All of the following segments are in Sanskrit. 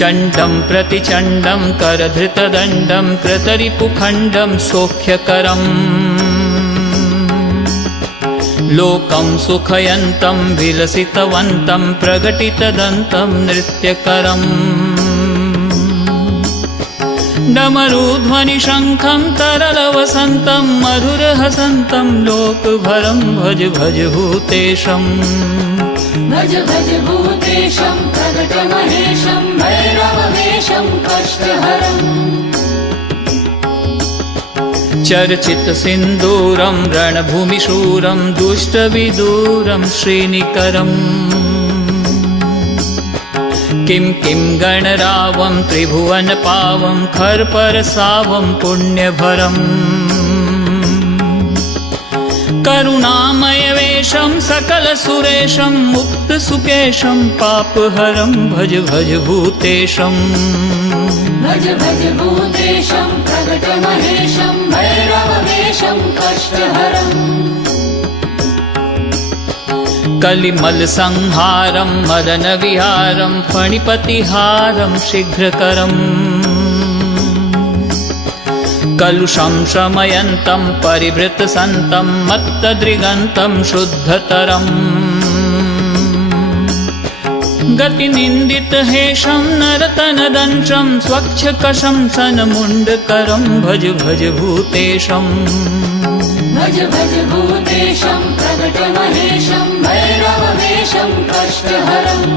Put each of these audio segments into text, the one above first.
चण्डं प्रतिचण्डं करधृतदण्डं कृतरिपुखण्डं सौख्यकरम् लोकं सुखयन्तं विलसितवन्तं प्रकटितदन्तं नृत्यकरम् डमरुध्वनिशङ्खं तरलवसन्तं मधुरहसन्तं लोकभरं भज भज भूतेशम् भज भज भूतेशं प्रकटमहेशं भैरववेशं कष्टहरम् चर्चितसिन्दूरं रणभूमिशूरं दुष्टविदूरं श्रीनिकरम् किं किं गणरावं त्रिभुवनपावं खर्परसावं पुण्यभरम् करुणामयवेशं सकलसुरेशं मुक्तसुकेशं पापहरं भज भज भूतेशम् भज भज भूतेशं प्रकटमहेशं भैरववेशं कष्टहरम् कलिमलसंहारं मदनविहारं फणिपतिहारं शीघ्रकरम् कलुषं शमयन्तं परिभृतसन्तं मत्तदृगन्तं शुद्धतरम् गतिनिन्दितहेशं नरतनदंशं स्वच्छकशंसनमुण्डकरं भज भज भूतेशम् भज भज भूतेशं प्रकटमहेशं भैरववेशं कष्टहरम्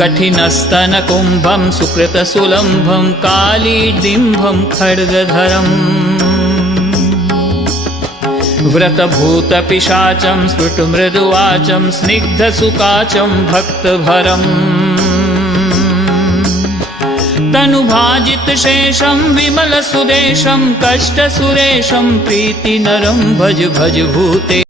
कठिनस्तनकुम्भं सुकृतसुलम्भं कालीडिम्भं खड्गधरम् व्रतभूतपिशाचं स्फुटमृदुवाचं स्निग्धसुकाचं भक्तभरम् तनुभाजितशेषं विमलसुदेशं कष्टसुरेशं प्रीतिनरं भज भज भूते